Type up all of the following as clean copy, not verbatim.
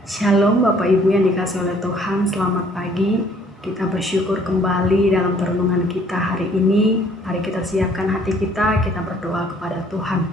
Shalom Bapak Ibu yang dikasih oleh Tuhan, selamat pagi. Kita bersyukur kembali dalam perenungan kita hari ini. Mari kita siapkan hati kita berdoa kepada Tuhan.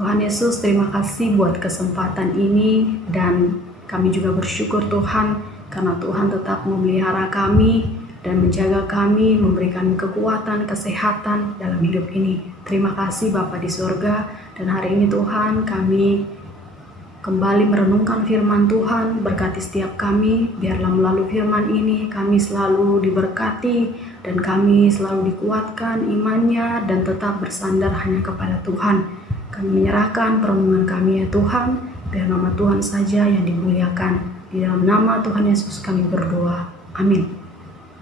Tuhan Yesus, terima kasih buat kesempatan ini, dan kami juga bersyukur Tuhan karena Tuhan tetap memelihara kami dan menjaga kami, memberikan kekuatan, kesehatan dalam hidup ini. Terima kasih Bapa di surga, dan hari ini Tuhan kami kembali merenungkan firman Tuhan. Berkati setiap kami, biarlah melalui firman ini kami selalu diberkati dan kami selalu dikuatkan imannya dan tetap bersandar hanya kepada Tuhan. Kami menyerahkan perenungan kami ya Tuhan, biar nama Tuhan saja yang dimuliakan. Di dalam nama Tuhan Yesus kami berdoa, amin.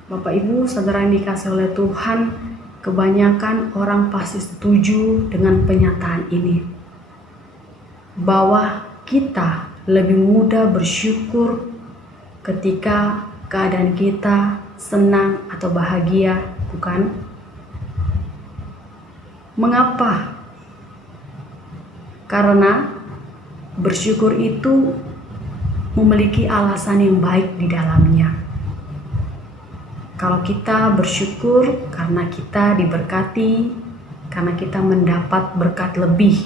Bapak Ibu saudara yang dikasih oleh Tuhan, kebanyakan orang pasti setuju dengan pernyataan ini, bahwa kita lebih mudah bersyukur ketika keadaan kita senang atau bahagia, bukan? Mengapa? Karena bersyukur itu memiliki alasan yang baik di dalamnya. Kalau kita bersyukur karena kita diberkati, karena kita mendapat berkat lebih,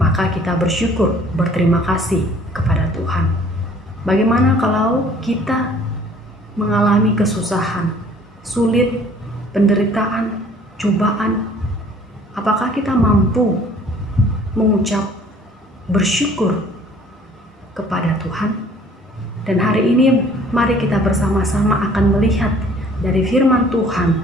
maka kita bersyukur, berterima kasih kepada Tuhan. Bagaimana kalau kita mengalami kesusahan, sulit, penderitaan, cobaan? Apakah kita mampu mengucap bersyukur kepada Tuhan? Dan hari ini mari kita bersama-sama akan melihat dari firman Tuhan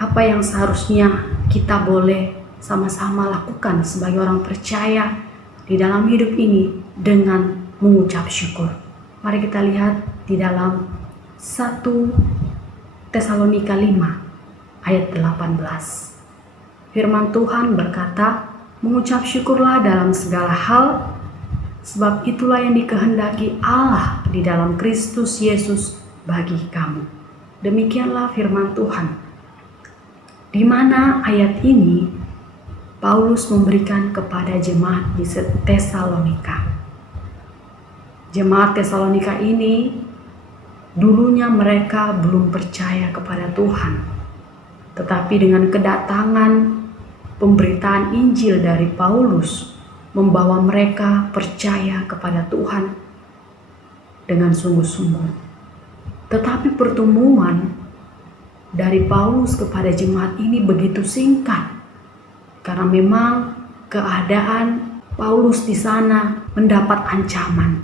apa yang seharusnya kita boleh sama-sama lakukan sebagai orang percaya di dalam hidup ini dengan mengucap syukur. Mari kita lihat di dalam 1 Tesalonika 5 ayat 18. Firman Tuhan berkata, mengucap syukurlah dalam segala hal, sebab itulah yang dikehendaki Allah di dalam Kristus Yesus bagi kamu. Demikianlah firman Tuhan, di mana ayat ini Paulus memberikan kepada jemaat di Tesalonika. Jemaat Tesalonika ini dulunya mereka belum percaya kepada Tuhan. Tetapi dengan kedatangan pemberitaan Injil dari Paulus membawa mereka percaya kepada Tuhan dengan sungguh-sungguh. Tetapi pertemuan dari Paulus kepada jemaat ini begitu singkat. Karena memang keadaan Paulus di sana mendapat ancaman.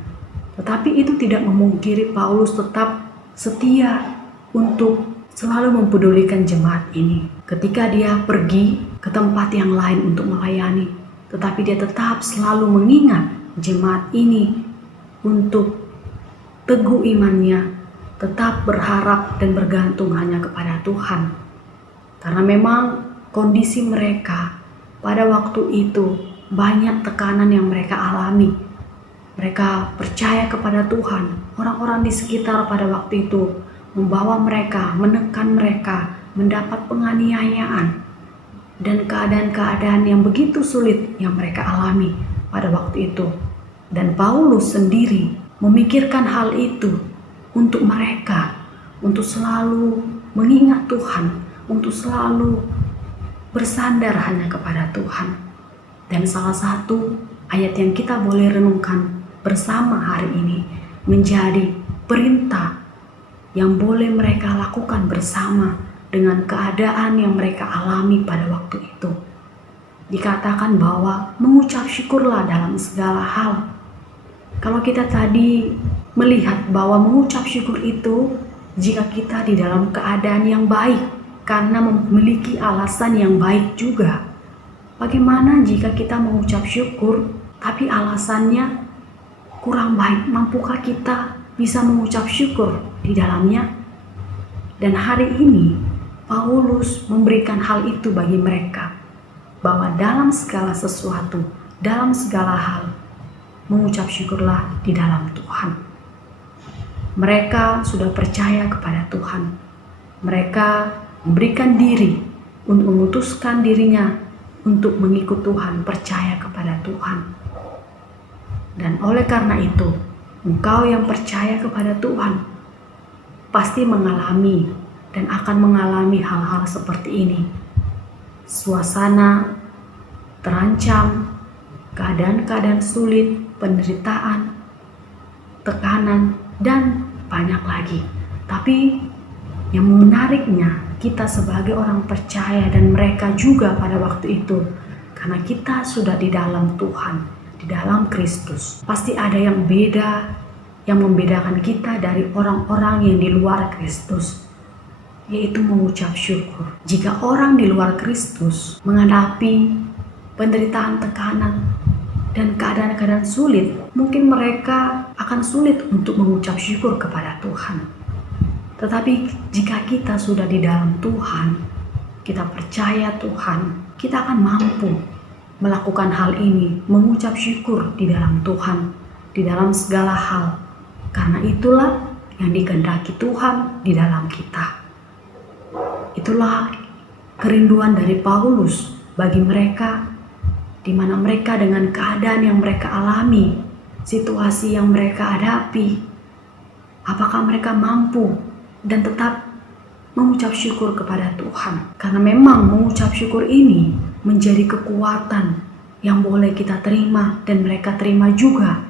Tetapi itu tidak memungkiri Paulus tetap setia untuk selalu mempedulikan jemaat ini. Ketika dia pergi ke tempat yang lain untuk melayani, tetapi dia tetap selalu mengingat jemaat ini untuk teguh imannya, tetap berharap dan bergantung hanya kepada Tuhan. Karena memang kondisi mereka pada waktu itu banyak tekanan yang mereka alami. Mereka percaya kepada Tuhan. Orang-orang di sekitar pada waktu itu membawa mereka, menekan mereka, mendapat penganiayaan dan keadaan-keadaan yang begitu sulit yang mereka alami pada waktu itu. Dan Paulus sendiri memikirkan hal itu untuk mereka, untuk selalu mengingat Tuhan, untuk selalu bersandar hanya kepada Tuhan. Dan salah satu ayat yang kita boleh renungkan bersama hari ini menjadi perintah yang boleh mereka lakukan bersama dengan keadaan yang mereka alami pada waktu itu. Dikatakan bahwa mengucap syukurlah dalam segala hal. Kalau kita tadi melihat bahwa mengucap syukur itu jika kita di dalam keadaan yang baik, karena memiliki alasan yang baik juga. Bagaimana jika kita mengucap syukur tapi alasannya kurang baik? Mampukah kita bisa mengucap syukur di dalamnya? Dan hari ini Paulus memberikan hal itu bagi mereka, bahwa dalam segala sesuatu, dalam segala hal, mengucap syukurlah di dalam Tuhan. Mereka sudah percaya kepada Tuhan. Mereka memberikan diri untuk memutuskan dirinya untuk mengikut Tuhan, percaya kepada Tuhan. Dan oleh karena itu engkau yang percaya kepada Tuhan pasti mengalami dan akan mengalami hal-hal seperti ini. Suasana terancam, keadaan-keadaan sulit, penderitaan, tekanan, dan banyak lagi. Tapi yang menariknya, kita sebagai orang percaya dan mereka juga pada waktu itu, karena kita sudah di dalam Tuhan, di dalam Kristus, pasti ada yang beda, yang membedakan kita dari orang-orang yang di luar Kristus, yaitu mengucap syukur. Jika orang di luar Kristus menghadapi penderitaan, tekanan, dan keadaan-keadaan sulit, mungkin mereka akan sulit untuk mengucap syukur kepada Tuhan. Tetapi jika kita sudah di dalam Tuhan, kita percaya Tuhan, kita akan mampu melakukan hal ini, mengucap syukur di dalam Tuhan, di dalam segala hal. Karena itulah yang dikehendaki Tuhan di dalam kita. Itulah kerinduan dari Paulus bagi mereka, di mana mereka dengan keadaan yang mereka alami, situasi yang mereka hadapi, apakah mereka mampu dan tetap mengucap syukur kepada Tuhan. Karena memang mengucap syukur ini menjadi kekuatan yang boleh kita terima dan mereka terima juga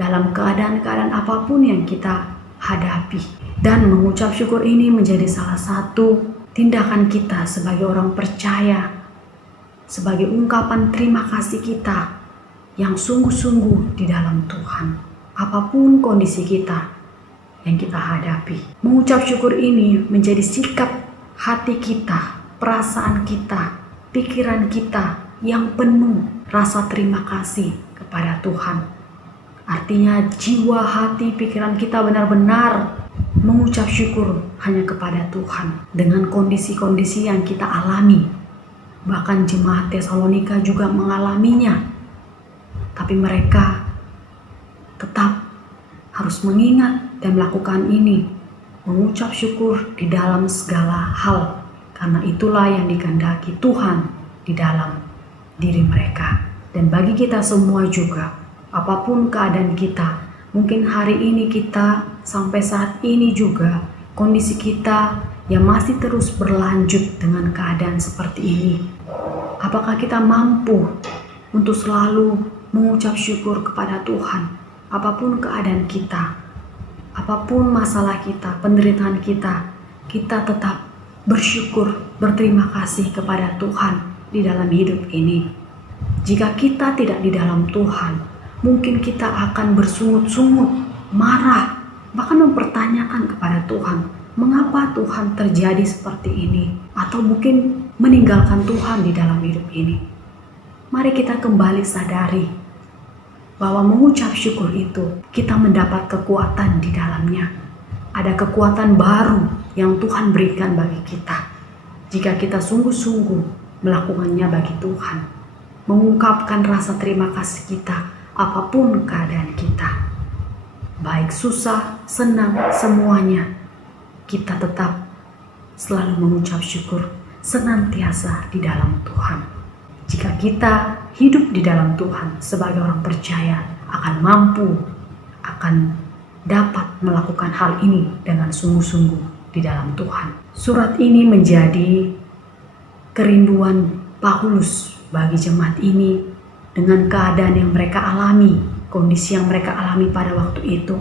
dalam keadaan-keadaan apapun yang kita hadapi. Dan mengucap syukur ini menjadi salah satu tindakan kita sebagai orang percaya, sebagai ungkapan terima kasih kita yang sungguh-sungguh di dalam Tuhan. Apapun kondisi kita yang kita hadapi, mengucap syukur ini menjadi sikap hati kita, perasaan kita, pikiran kita yang penuh rasa terima kasih kepada Tuhan. Artinya jiwa, hati, pikiran kita benar-benar mengucap syukur hanya kepada Tuhan dengan kondisi-kondisi yang kita alami. Bahkan jemaat Tesalonika juga mengalaminya. Tapi mereka tetap harus mengingat dan melakukan ini, mengucap syukur di dalam segala hal. Karena itulah yang dikehendaki Tuhan di dalam diri mereka. Dan bagi kita semua juga, apapun keadaan kita, mungkin hari ini kita sampai saat ini juga kondisi kita yang masih terus berlanjut dengan keadaan seperti ini. Apakah kita mampu untuk selalu mengucap syukur kepada Tuhan? Apapun keadaan kita, apapun masalah kita, penderitaan kita, kita tetap bersyukur, berterima kasih kepada Tuhan di dalam hidup ini. Jika kita tidak di dalam Tuhan, mungkin kita akan bersungut-sungut, marah, bahkan mempertanyakan kepada Tuhan, mengapa Tuhan terjadi seperti ini? Atau mungkin meninggalkan Tuhan di dalam hidup ini. Mari kita kembali sadari bahwa mengucap syukur itu kita mendapat kekuatan di dalamnya. Ada kekuatan baru yang Tuhan berikan bagi kita jika kita sungguh-sungguh melakukannya bagi Tuhan, mengungkapkan rasa terima kasih kita apapun keadaan kita, baik susah, senang, semuanya kita tetap selalu mengucap syukur senantiasa di dalam Tuhan. Jika kita hidup di dalam Tuhan sebagai orang percaya, akan mampu, akan dapat melakukan hal ini dengan sungguh-sungguh di dalam Tuhan. Surat ini menjadi kerinduan Paulus bagi jemaat ini dengan keadaan yang mereka alami, kondisi yang mereka alami pada waktu itu.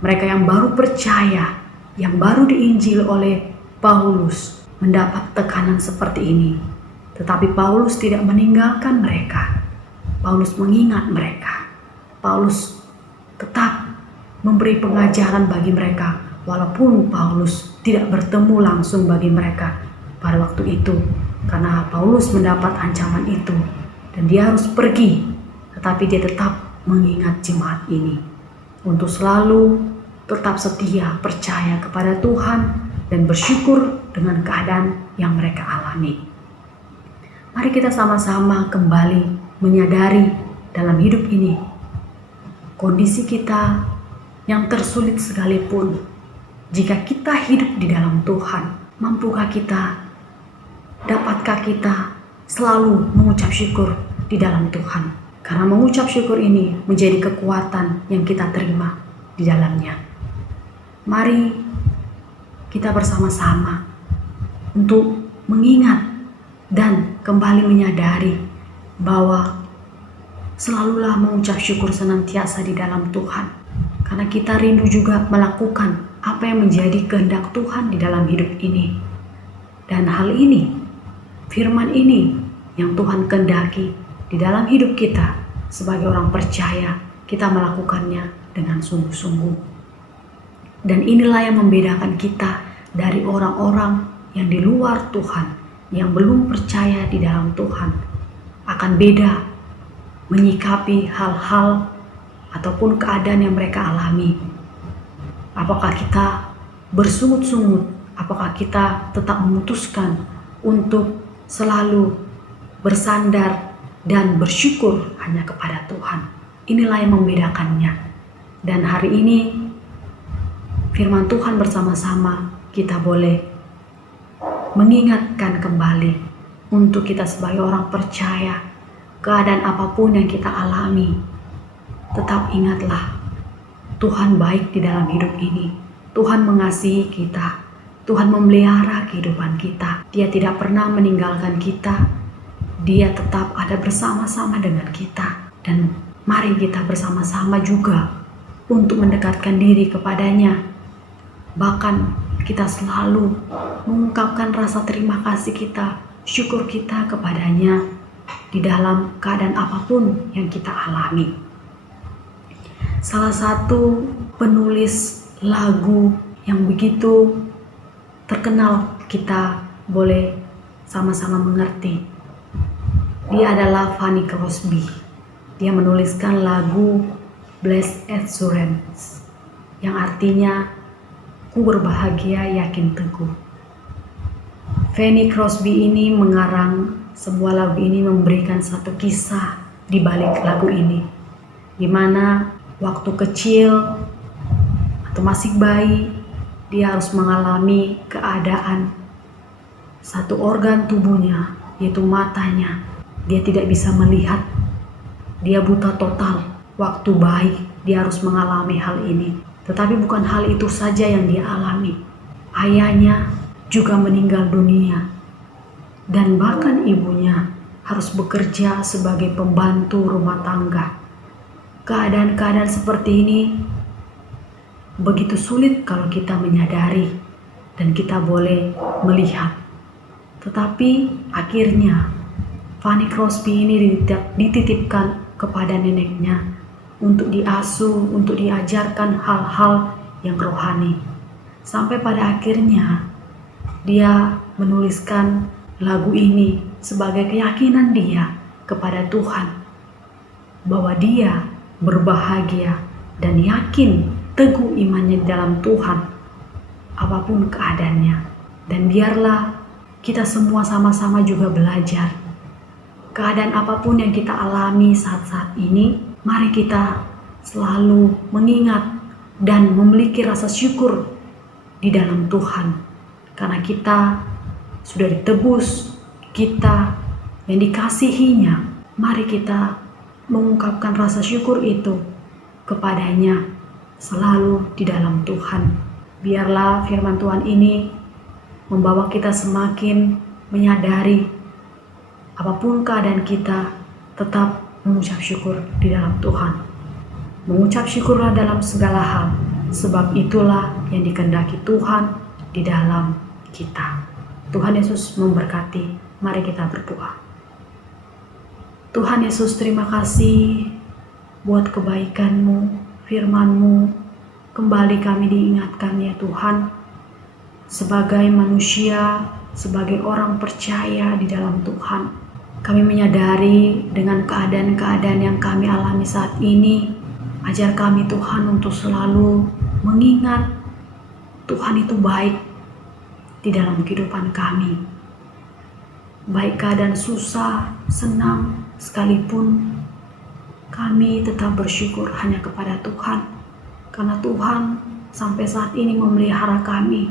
Mereka yang baru percaya, yang baru diinjil oleh Paulus, mendapat tekanan seperti ini. Tetapi Paulus tidak meninggalkan mereka. Paulus mengingat mereka. Paulus tetap memberi pengajaran bagi mereka, walaupun Paulus tidak bertemu langsung bagi mereka pada waktu itu, karena Paulus mendapat ancaman itu dan dia harus pergi. Tetapi dia tetap mengingat jemaat ini untuk selalu tetap setia, percaya kepada Tuhan dan bersyukur dengan keadaan yang mereka alami. Mari kita sama-sama kembali menyadari dalam hidup ini, kondisi kita yang tersulit sekalipun, jika kita hidup di dalam Tuhan, mampukah kita, dapatkah kita selalu mengucap syukur di dalam Tuhan? Karena mengucap syukur ini menjadi kekuatan yang kita terima di dalamnya. Mari kita bersama-sama untuk mengingat dan kembali menyadari bahwa selalulah mengucap syukur senantiasa di dalam Tuhan. Karena kita rindu juga melakukan apa yang menjadi kehendak Tuhan di dalam hidup ini. Dan hal ini, firman ini yang Tuhan kehendaki di dalam hidup kita sebagai orang percaya, kita melakukannya dengan sungguh-sungguh. Dan inilah yang membedakan kita dari orang-orang yang di luar Tuhan, yang belum percaya di dalam Tuhan. Akan beda menyikapi hal-hal ataupun keadaan yang mereka alami. Apakah kita bersungut-sungut? Apakah kita tetap memutuskan untuk selalu bersandar dan bersyukur hanya kepada Tuhan? Inilah yang membedakannya. Dan hari ini firman Tuhan bersama-sama kita boleh mengingatkan kembali untuk kita sebagai orang percaya, keadaan apapun yang kita alami, tetap ingatlah Tuhan baik di dalam hidup ini. Tuhan mengasihi kita, Tuhan memelihara kehidupan kita. Dia tidak pernah meninggalkan kita, Dia tetap ada bersama-sama dengan kita. Dan mari kita bersama-sama juga untuk mendekatkan diri kepadanya. Bahkan kita selalu mengungkapkan rasa terima kasih kita, syukur kita kepadanya di dalam keadaan apapun yang kita alami. Salah satu penulis lagu yang begitu terkenal kita boleh sama-sama mengerti. Dia adalah Fanny Crosby. Dia menuliskan lagu Blessed Assurance yang artinya ku berbahagia yakin teguh. Fanny Crosby ini mengarang sebuah lagu ini, memberikan satu kisah di balik lagu ini, di mana waktu kecil atau masih bayi dia harus mengalami keadaan satu organ tubuhnya, yaitu matanya, dia tidak bisa melihat, dia buta total. Waktu bayi dia harus mengalami hal ini. Tetapi bukan hal itu saja yang dia alami. Ayahnya juga meninggal dunia. Dan bahkan ibunya harus bekerja sebagai pembantu rumah tangga. Keadaan-keadaan seperti ini begitu sulit kalau kita menyadari dan kita boleh melihat. Tetapi akhirnya Fanny Crosby ini dititipkan kepada neneknya untuk diasuh, untuk diajarkan hal-hal yang rohani. Sampai pada akhirnya dia menuliskan lagu ini sebagai keyakinan dia kepada Tuhan bahwa dia berbahagia dan yakin teguh imannya dalam Tuhan apapun keadaannya. Dan biarlah kita semua sama-sama juga belajar. Keadaan apapun yang kita alami saat-saat ini, mari kita selalu mengingat dan memiliki rasa syukur di dalam Tuhan. Karena kita sudah ditebus, kita yang dikasihinya. Mari kita mengungkapkan rasa syukur itu kepadanya selalu di dalam Tuhan. Biarlah firman Tuhan ini membawa kita semakin menyadari apapun keadaan kita, tetap mengucap syukur di dalam Tuhan. Mengucap syukurlah dalam segala hal, sebab itulah yang dikehendaki Tuhan di dalam kita. Tuhan Yesus memberkati. Mari kita berdoa. Tuhan Yesus, terima kasih buat kebaikan-Mu, firman-Mu. Kembali kami diingatkan ya Tuhan, sebagai manusia, sebagai orang percaya di dalam Tuhan. Kami menyadari dengan keadaan-keadaan yang kami alami saat ini. Ajar kami Tuhan untuk selalu mengingat Tuhan itu baik di dalam kehidupan kami. Baik keadaan susah, senang, sekalipun kami tetap bersyukur hanya kepada Tuhan. Karena Tuhan sampai saat ini memelihara kami,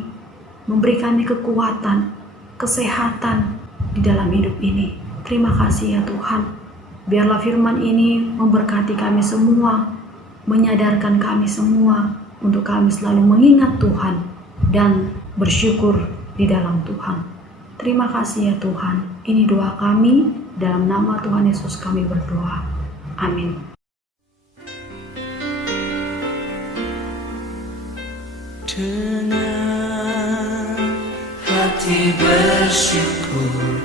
memberi kami kekuatan, kesehatan di dalam hidup ini. Terima kasih ya Tuhan. Biarlah firman ini memberkati kami semua, menyadarkan kami semua untuk kami selalu mengingat Tuhan dan bersyukur di dalam Tuhan. Terima kasih ya Tuhan. Ini doa kami, dalam nama Tuhan Yesus kami berdoa. Amin. Dengan hati bersyukur